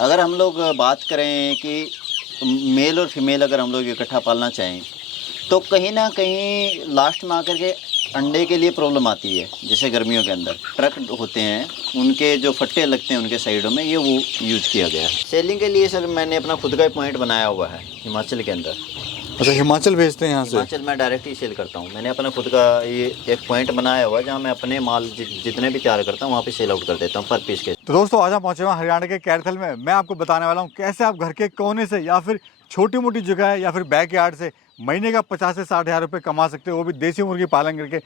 अगर हम लोग बात करें कि मेल और फीमेल अगर हम लोग इकट्ठा पालना चाहें तो कहीं ना कहीं लास्ट में आकर के अंडे के लिए प्रॉब्लम आती है। जैसे गर्मियों के अंदर ट्रक होते हैं, उनके जो फट्टे लगते हैं उनके साइडों में, ये वो यूज़ किया गया है। सेलिंग के लिए सर मैंने अपना खुद का पॉइंट बनाया हुआ है हिमाचल के अंदर। अच्छा, हिमाचल भेजते हैं यहाँ से? हिमाचल में डायरेक्ट ही सेल करता हूँ। मैंने अपना खुद का ये एक पॉइंट बनाया हुआ है जहाँ मैं अपने माल जितने भी तैयार करता हूँ वहाँ पे सेल आउट कर देता हूँ पर पीस के। तो दोस्तों आज हम पहुँचे हुए हैं हरियाणा के कैरथल में। मैं आपको बताने वाला हूँ कैसे आप घर के कोने से या फिर छोटी मोटी जगह है या फिर बैकयार्ड से महीने का 50 से 60 हज़ार रुपये कमा सकते हो, वो भी देसी मुर्गी पालन करके।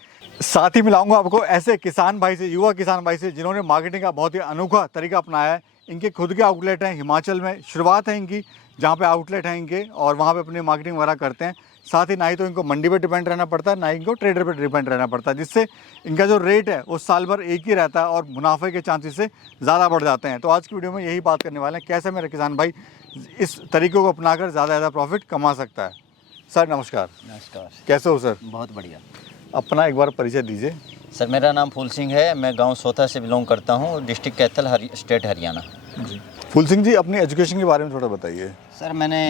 साथ ही मिलाऊंगा आपको ऐसे किसान भाई से, युवा किसान भाई से, जिन्होंने मार्केटिंग का बहुत ही अनोखा तरीका अपनाया है। इनके खुद के आउटलेट हैं हिमाचल में, शुरुआत है इनकी, जहाँ पे आउटलेट हैं इनके, और वहाँ पे अपनी मार्केटिंग वगैरह करते हैं। साथ ही ना ही तो इनको मंडी पे डिपेंड रहना पड़ता है, ना ही इनको ट्रेडर पे डिपेंड रहना पड़ता है, जिससे इनका जो रेट है वो साल भर एक ही रहता है और मुनाफे के चांसेस से ज़्यादा बढ़ जाते हैं। तो आज की वीडियो में यही बात करने वाले हैं, कैसे मेरा किसान भाई इस तरीके को अपनाकर ज़्यादा प्रॉफिट कमा सकता है। सर नमस्कार। नमस्कार। कैसे हो सर? बहुत बढ़िया। अपना एक बार परिचय दीजिए। सर मेरा नाम फूल सिंह है, मैं गांव सोथा से बिलोंग करता हूं, डिस्ट्रिक्ट कैथल, स्टेट हरियाणा। जी फूल सिंह जी, अपनी एजुकेशन के बारे में थोड़ा बताइए। सर मैंने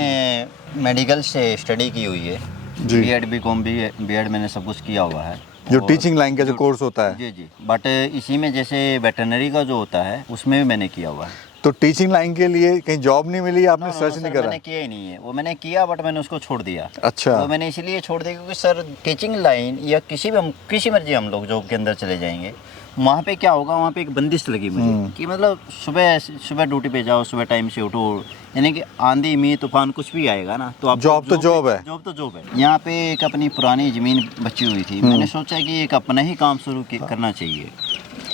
मेडिकल से स्टडी की हुई है जी। बीएड बीकॉम बीएड मैंने सब कुछ किया हुआ है। जो और टीचिंग लाइन का जो कोर्स होता है। जी बट इसी में जैसे वेटरनरी का जो होता है उसमें भी मैंने किया हुआ है। तो टीचिंग लाइन के लिए कहीं जॉब नहीं मिली, आपने सर्च नहीं सर करा? मैंने किया ही नहीं है, वो मैंने किया बट मैंने उसको छोड़ दिया। अच्छा। वो मैंने इसीलिए छोड़ दिया क्योंकि सर टीचिंग लाइन या किसी मर्जी हम लोग जॉब के अंदर चले जाएंगे, वहाँ पे क्या होगा, वहाँ पे एक बंदिश लगी मुझे कि मतलब सुबह ड्यूटी पे जाओ, सुबह टाइम से उठो, यानी कि आंधी मी तूफान कुछ भी आएगा ना तो आप जॉब तो जॉब है। जॉब तो जॉब है। यहाँ पे एक अपनी पुरानी ज़मीन बची हुई थी, मैंने सोचा कि एक अपना ही काम शुरू करना चाहिए।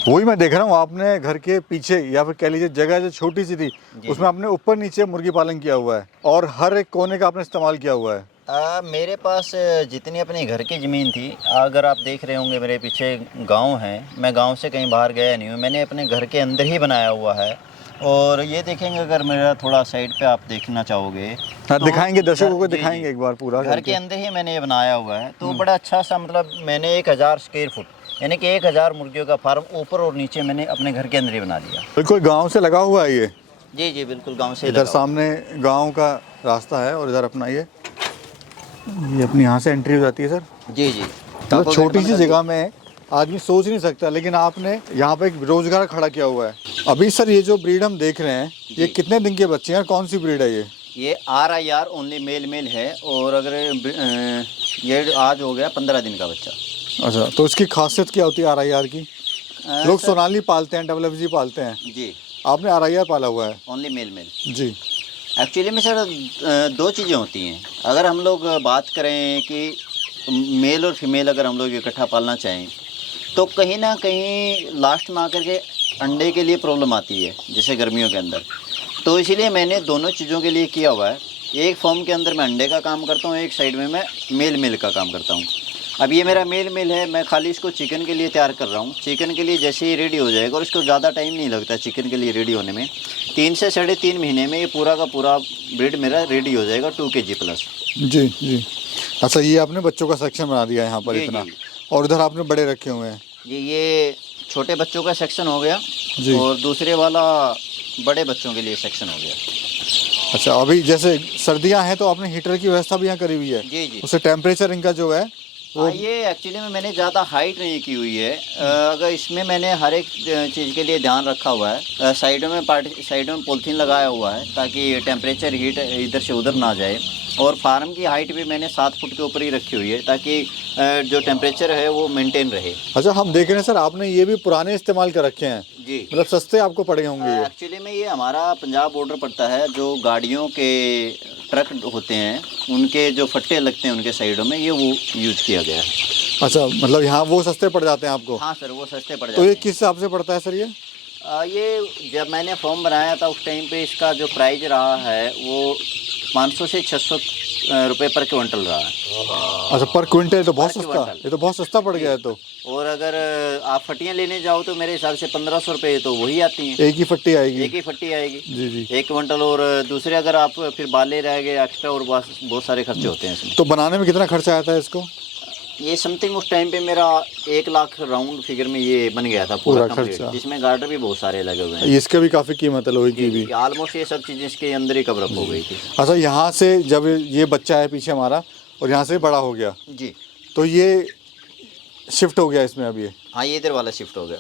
वही मैं देख रहा हूँ, आपने घर के पीछे या फिर कह लीजिए जगह जो छोटी सी थी उसमें आपने ऊपर नीचे मुर्गी पालन किया हुआ है और हर एक कोने का आपने इस्तेमाल किया हुआ है। मेरे पास जितनी अपनी घर की ज़मीन थी, अगर आप देख रहे होंगे मेरे पीछे गांव है, मैं गांव से कहीं बाहर गया नहीं हूँ, मैंने अपने घर के अंदर ही बनाया हुआ है। और ये देखेंगे अगर मेरा थोड़ा साइड पे आप देखना चाहोगे। हाँ, तो दिखाएंगे दर्शकों को, दिखाएंगे एक बार पूरा घर के अंदर ही मैंने ये बनाया हुआ है। तो बड़ा अच्छा सा, मतलब मैंने 1000 स्क्वायर फुट यानी कि 1000 मुर्गियों का फार्म ऊपर और नीचे मैंने अपने घर के अंदर ही बना दिया। बिल्कुल गाँव से लगा हुआ है ये? जी बिल्कुल गाँव से। इधर सामने गाँव का रास्ता है और इधर अपना ये अपनी यहाँ से एंट्री हो जाती है सर। जी तो छोटी सी जगह में आदमी सोच नहीं सकता, लेकिन आपने यहाँ पे एक रोजगार खड़ा किया हुआ है। अभी सर ये जो ब्रीड हम देख रहे हैं, ये कितने दिन के बच्चे हैं, कौन सी ब्रीड है ये? RIR ओनली मेल है, और अगर ये आज हो गया 15 दिन का बच्चा। अच्छा, तो इसकी खासियत क्या होती है RIR की? लोग सोनाली पालते हैं, WFG पालते हैं, जी आपने RIR पाला हुआ है? Only male. जी। एक्चुअली में सर दो चीज़ें होती हैं। अगर हम लोग बात करें कि मेल और फीमेल अगर हम लोग इकट्ठा पालना चाहें तो कहीं ना कहीं लास्ट में आकर के अंडे के लिए प्रॉब्लम आती है, जैसे गर्मियों के अंदर। तो इसीलिए मैंने दोनों चीज़ों के लिए किया हुआ है। एक फॉर्म के अंदर मैं अंडे का काम करता हूँ, एक साइड में मैं मेल का काम करता हूँ। अब ये मेरा मेल है, मैं खाली इसको चिकन के लिए तैयार कर रहा हूँ। चिकन के लिए जैसे ही रेडी हो जाएगा, और इसको ज़्यादा टाइम नहीं लगता चिकन के लिए रेडी होने में, 3 से 3.5 महीने में ये पूरा का पूरा ब्रीड मेरा रेडी हो जाएगा 2 kg प्लस। जी। अच्छा, ये आपने बच्चों का सेक्शन बना दिया है यहाँ पर इतना, और इधर आपने बड़े रखे हुए हैं जी। ये छोटे बच्चों का सेक्शन हो गया जी, और दूसरे वाला बड़े बच्चों के लिए सेक्शन हो गया। अच्छा, अभी जैसे सर्दियाँ हैं तो आपने हीटर की व्यवस्था भी यहाँ करी हुई है? जी। उससे टेम्परेचर इनका जो है वो ये एक्चुअली में मैंने ज़्यादा हाइट नहीं की हुई है। अगर इसमें मैंने हर एक चीज़ के लिए ध्यान रखा हुआ है। साइडों में पॉलीथीन लगाया हुआ है ताकि टेम्परेचर हीट इधर से उधर ना जाए। और फार्म की हाइट भी मैंने 7 फुट के ऊपर ही रखी हुई है ताकि जो टेम्परेचर है वो मेंटेन रहे। अच्छा, हम देख रहे हैं सर आपने ये भी पुराने इस्तेमाल कर रखे हैं जी, मतलब सस्ते आपको पड़ गए होंगे ये? एक्चुअली में ये हमारा पंजाब बॉर्डर पड़ता है, जो गाड़ियों के ट्रक होते हैं उनके जो फट्टे लगते हैं उनके साइडों में, ये वो यूज़ किया गया है। अच्छा, मतलब यहाँ वो सस्ते पड़ जाते हैं आपको? हाँ सर, वो सस्ते पड़ जाते तो ये हैं। किस हिसाब से पड़ता है सर ये? ये जब मैंने फॉर्म बनाया था उस टाइम पे इसका जो प्राइस रहा है वो 500 से 600 रुपये पर क्विंटल रहा है। अच्छा, पर क्विंटल तो बहुत पर सस्ता, क्विंटल। ये तो बहुत सस्ता पड़ गया है तो। और अगर आप फटियाँ लेने जाओ तो मेरे हिसाब से 1500 रुपये तो वही आती हैं। एक ही फट्टी आएगी? एक ही फट्टी आएगी जी। 1 क्विंटल। और दूसरे अगर आप फिर बाले रह गए एक्स्ट्रा, और बहुत सारे खर्चे होते हैं इसमें। तो बनाने में कितना खर्चा आता है इसको? ये समथिंग उस टाइम पे मेरा 1 लाख राउंड फिगर में ये बन गया था पूरा पूरा कंप्लीट, खर्चा। जिसमें गार्डर भी बहुत सारे लगे हुए हैं। इसके भी काफ़ी कीमत है लोहे की भी। ऑलमोस्ट ये सब चीज़ें इसके अंदर ही कवर अप हो गई थी। अच्छा, यहाँ से जब ये बच्चा है पीछे हमारा और यहाँ से बड़ा हो गया जी तो ये शिफ्ट हो गया इसमें अब ये। हाँ, ये इधर वाला शिफ्ट हो गया।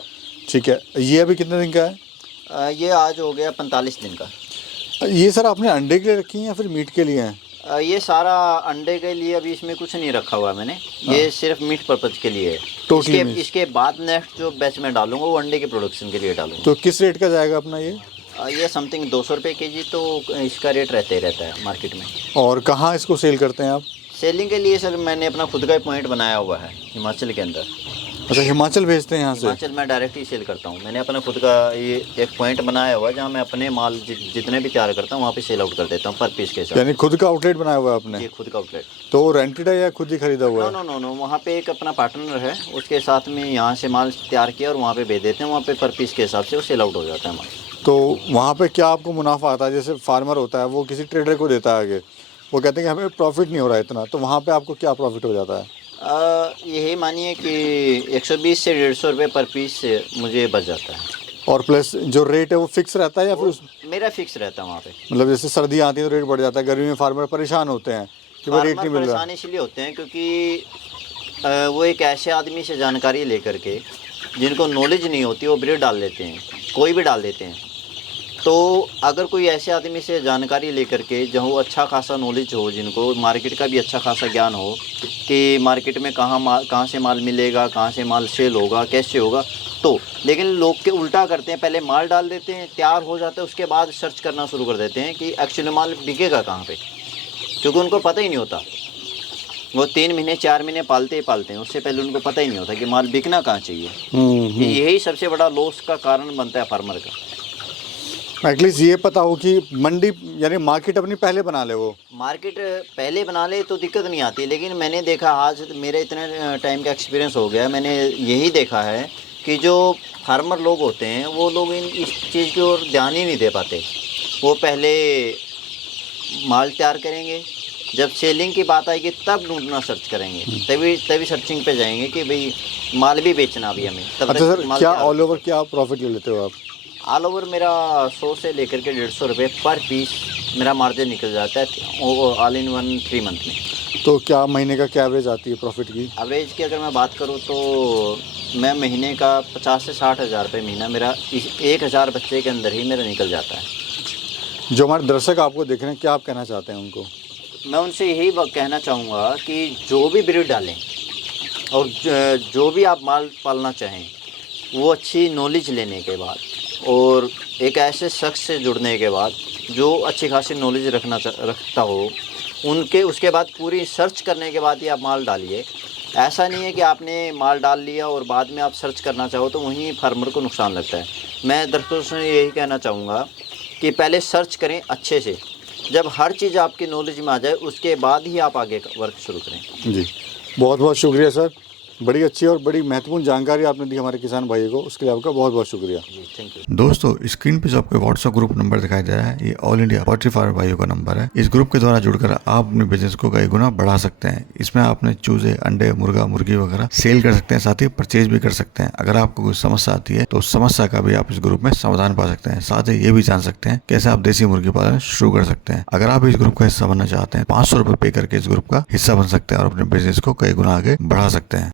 ठीक है, ये अभी कितने दिन का है? ये आज हो गया 45 दिन का। ये सर आपने अंडे के लिए रखी हैं या फिर मीट के लिए हैं? ये सारा अंडे के लिए, अभी इसमें कुछ नहीं रखा हुआ मैंने, ये सिर्फ मीट पर्पज के लिए है। Totally इसके, इसके बाद नेक्स्ट जो बैच में डालूंगा वो अंडे के प्रोडक्शन के लिए डालूंगा। तो किस रेट का जाएगा अपना ये समथिंग 200 रुपये केजी तो इसका रेट रहता ही रहता है मार्केट में। और कहाँ इसको सेल करते हैं आप? सेलिंग के लिए सर मैंने अपना खुद का पॉइंट बनाया हुआ है हिमाचल के अंदर। अच्छा, हिमाचल भेजते हैं यहाँ से? हिमाचल में डायरेक्ट ही सेल करता हूँ। मैंने अपना खुद का ये एक पॉइंट बनाया हुआ है जहाँ मैं अपने माल जितने भी तैयार करता हूँ वहाँ पे सेल आउट कर देता हूँ पर पीस के साथ। यानी खुद का आउटलेट बनाया हुआ है आपने? ये खुद का आउटलेट। तो रेंटेड है या खुद ही खरीदा हुआ है? नो नो नो, वहाँ पे एक अपना पार्टनर है, उसके साथ में यहाँ से माल तैयार किया और वहाँ पे भेज देते हैं। वहाँ पे पर पीस के हिसाब से वो सेल आउट हो जाता है माल। तो वहाँ पे क्या आपको मुनाफा आता है? जैसे फार्मर होता है वो किसी ट्रेडर को देता है आगे, वो कहते हैं कि हमें प्रॉफिट नहीं हो रहा है इतना, तो वहाँ पे आपको क्या प्रॉफिट हो जाता है? यही मानिए कि 120 से 150 रुपये पर पीस से मुझे बच जाता है। और प्लस जो रेट है वो फिक्स रहता है या फिर मेरा फिक्स रहता है वहाँ पे। मतलब जैसे सर्दियाँ आती हैं तो रेट बढ़ जाता है, गर्मी में फार्मर परेशान होते हैं कि भाई रेट नहीं मिल रहा? परेशान इसलिए होते हैं क्योंकि वो एक ऐसे आदमी से जानकारी लेकर के जिनको नॉलेज नहीं होती वो ब्रीड डाल देते हैं, कोई भी डाल देते हैं। तो अगर कोई ऐसे आदमी से जानकारी लेकर के जहाँ अच्छा खासा नॉलेज हो, जिनको मार्केट का भी अच्छा खासा ज्ञान हो कि मार्केट में कहाँ से माल मिलेगा, कहाँ से माल सेल होगा, कैसे होगा, तो लेकिन लोग के उल्टा करते हैं, पहले माल डाल देते हैं, तैयार हो जाता है, उसके बाद सर्च करना शुरू कर देते हैं कि एक्चुअली माल बिकेगा कहाँ पे, क्योंकि उनको पता ही नहीं होता। वो 3 महीने 4 महीने पालते ही पालते हैं, उससे पहले उनको पता ही नहीं होता कि माल बिकना कहाँ चाहिए। यही सबसे बड़ा लॉस का कारण बनता है फार्मर का। एटलीस्ट ये पता हो कि मंडी यानी मार्केट अपनी पहले बना ले। वो मार्केट पहले बना ले तो दिक्कत नहीं आती, लेकिन मैंने देखा, आज मेरे इतने टाइम का एक्सपीरियंस हो गया, मैंने यही देखा है कि जो फार्मर लोग होते हैं वो लोग इस चीज़ की ओर ध्यान ही नहीं दे पाते। वो पहले माल तैयार करेंगे, जब सेलिंग की बात आएगी तब ढूंढना सर्च करेंगे, तभी सर्चिंग पे जाएंगे कि भाई माल भी बेचना भी हमें। तब अच्छा सर, क्या ऑल ओवर क्या प्रॉफिट ले लेते हो आप? ऑल ओवर मेरा 100 से लेकर के 150 रुपये पर पीस मेरा मार्जिन निकल जाता है ऑल इन वन 3 मंथ में। तो क्या महीने का क्या एवरेज आती है प्रॉफिट की? एवरेज की अगर मैं बात करूँ तो मैं महीने का 50 से 60 हज़ार रुपये महीना मेरा 1000 बच्चे के अंदर ही मेरा निकल जाता है। जो हमारे दर्शक आपको देख रहे हैं, क्या आप कहना चाहते हैं उनको? मैं उनसे यही कहना चाहूँगा कि जो भी ब्रीड डालें और जो भी आप माल पालना चाहें, वो अच्छी नॉलेज लेने के बाद और एक ऐसे शख्स से जुड़ने के बाद जो अच्छी खासी नॉलेज रखता हो, उसके बाद पूरी सर्च करने के बाद ही आप माल डालिए। ऐसा नहीं है कि आपने माल डाल लिया और बाद में आप सर्च करना चाहो तो वहीं फार्मर को नुकसान लगता है। मैं दर्शकों से यही कहना चाहूँगा कि पहले सर्च करें अच्छे से, जब हर चीज़ आपकी नॉलेज में आ जाए उसके बाद ही आप आगे वर्क शुरू करें। जी, बहुत बहुत शुक्रिया सर, बड़ी अच्छी और बड़ी महत्वपूर्ण जानकारी आपने दी हमारे किसान भाइयों को, उसके लिए आपका बहुत बहुत शुक्रिया। जी, थैंक यू। दोस्तों, स्क्रीन पे जो आपको व्हाट्सएप ग्रुप नंबर दिखाई दे रहा है, ये ऑल इंडिया पोल्ट्री फार्मर भाइयों का नंबर है। इस ग्रुप के द्वारा जुड़कर आप अपने बिजनेस को कई गुना बढ़ा सकते हैं। इसमें आप अपने चूजे, अंडे, मुर्गा, मुर्गी वगैरह सेल कर सकते हैं, साथ ही परचेज भी कर सकते हैं। अगर आपको कोई समस्या आती है तो उस समस्या का भी आप इस ग्रुप में समाधान पा सकते हैं। साथ ही ये भी जान सकते हैं कैसे आप देसी मुर्गी पालन शुरू कर सकते हैं। अगर आप इस ग्रुप का हिस्सा बनना चाहते हैं, 500 रुपये पे करके इस ग्रुप का हिस्सा बन सकते हैं और अपने बिजनेस को कई गुना आगे बढ़ा सकते हैं।